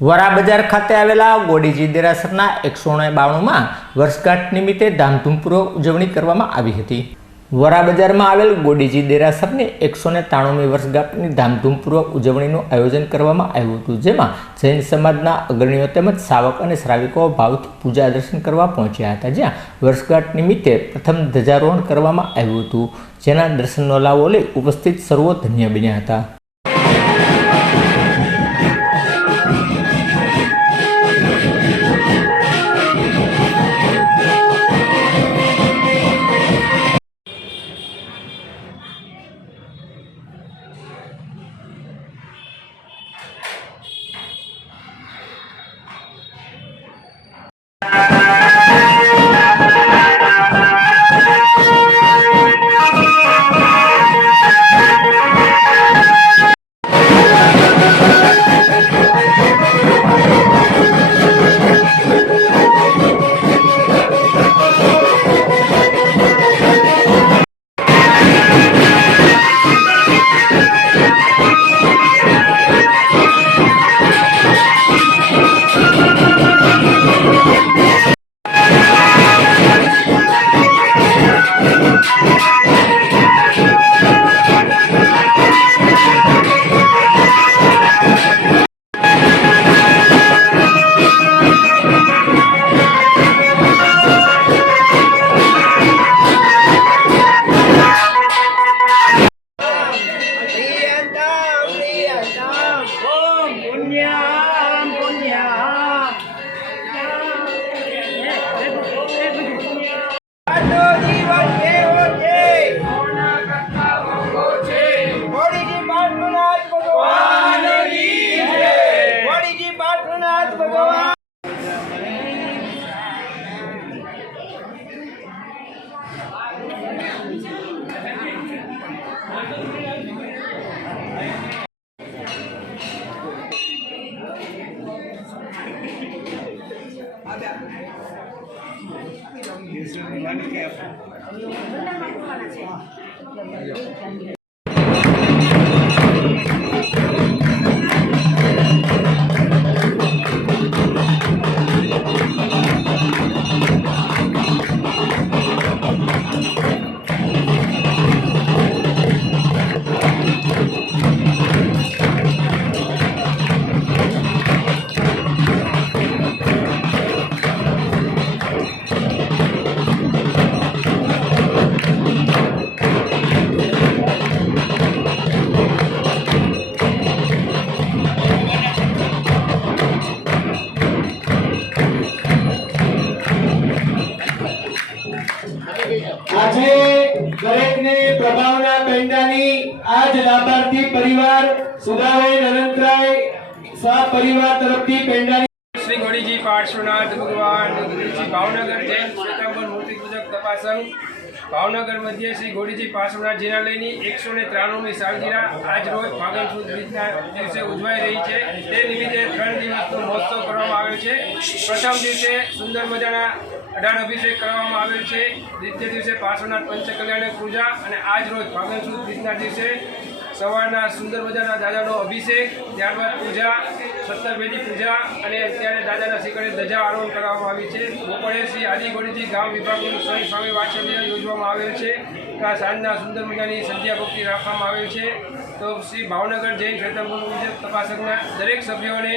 વરા બજાર ખાતે આવેલા ગોડીજી દેરાસરના 192માં વર્ષગાંઠ નિમિત્તે ધામધૂમપૂર્વક ઉજવણી કરવામાં આવી હતી। વરા બજારમાં આવેલ ગોડીજી દેરાસરની 193મી વર્ષગાંઠની ધામધૂમપૂર્વક ઉજવણીનું આયોજન કરવામાં આવ્યું હતું, જેમાં જૈન સમાજના અગ્રણીઓ તેમજ સાવક અને શ્રાવિકો ભાવથી પૂજા દર્શન કરવા પહોંચ્યા હતા, જ્યાં વર્ષગાંઠ નિમિત્તે પ્રથમ ધ્વજારોહણ કરવામાં આવ્યું હતું, જેના દર્શનનો લાવો લઈ ઉપસ્થિત સર્વો ધન્ય બન્યા હતા। આજે દરેકને પ્રભાવના પેંડાની આજ લાભાર્થી પરિવાર સુધાબેન અનંતરાય સહ પરિવાર તરફથી પેંડાની શ્રી ગોડીજી પાર્શ્વનાથ ભગવાન શ્રી ભાવનગર જૈન શ્વેતાંબર મૂર્તિ પૂજક તપાસંગ ભાવનગર મધ્ય શ્રી ગોડીજી પાર્શ્વનાથ જિનાલયની 193મી સાલગીરા આજ રોજ ફાગણ સુદ બીજના દિવસે ઉજવાઈ રહી છે। તે નિમિત્તે 3 દિવસનો મહોત્સવ કરવામાં આવ્યો છે। પ્રથમ દિવસે સુંદર મજાના અઢાર અભિષેક કરવામાં આવેલ છે। દ્વિતીય દિવસે પાર્શ્વનાથ પંચકલ્યાણક પૂજા અને આજ રોજ ફાગણ સુદ બીજના દિવસે સવારના સુંદર મજાના દાદાનો અભિષેક, ત્યારબાદ પૂજા, સત્તરભેદી પૂજા અને અત્યારે દાદાના શિખરે ધજા આરોહણ કરવામાં આવી છે। બપોરે શ્રી આદિ ગોડીજી ગામ વિભાગનું સ્વામી વાત્સલ્ય યોજવામાં આવેલ છે। સાંજના સુંદર મજાની સંધ્યા ભક્તિ રાખવામાં આવેલ છે। તો શ્રી ભાવનગર જૈન શ્વેતાંબર મૂર્તિ તપાસકના દરેક સભ્યોને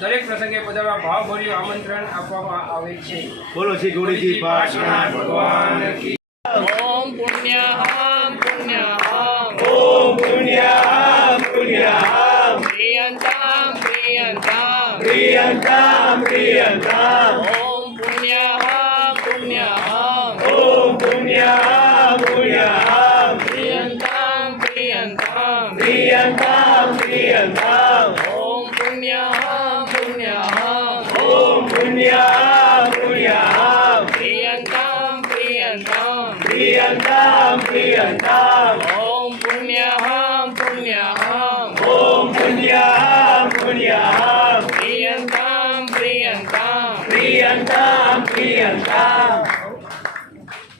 દરેક પ્રસંગે પધારવા ભાવભર્યું આમંત્રણ આપવામાં આવે છે। બોલો શ્રી ગોડીજી પાર્શ્વનાથ ભગવાન કી ओम पुण्यहं पुण्यहं ઓમ પુણ્યહમ પુણ્યહમ प्रियंतां प्रियंतां પ્રિયંતામ પ્રિયંતામ ओम पुण्यहं पुण्यहं ઓમ પુણ્યહમ પુણ્યહમ प्रियंतां प्रियंतां પ્રિયંતામ પ્રિયંતામ ओम पुण्यहं पुण्यहं ઓમ પુણ્યહમ પુણ્યહમ प्रियंतां प्रियंतां પ્રિયંતામ પ્રિયંતામ ओम पुण्यहं पुण्यहं ઓમ પુણ્યહમ પુણ્યહમ प्रियंतां प्रियंतां પ્રિયંતામ પ્રિયંતામ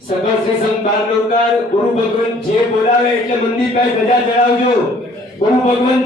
સગા શ્રી સંત બારલોકાર ગુરુ ભગવાન જે બોલાવે એટલે મંદિર પાસે ધજા ચડાવજો। ગુરુ ભગવાન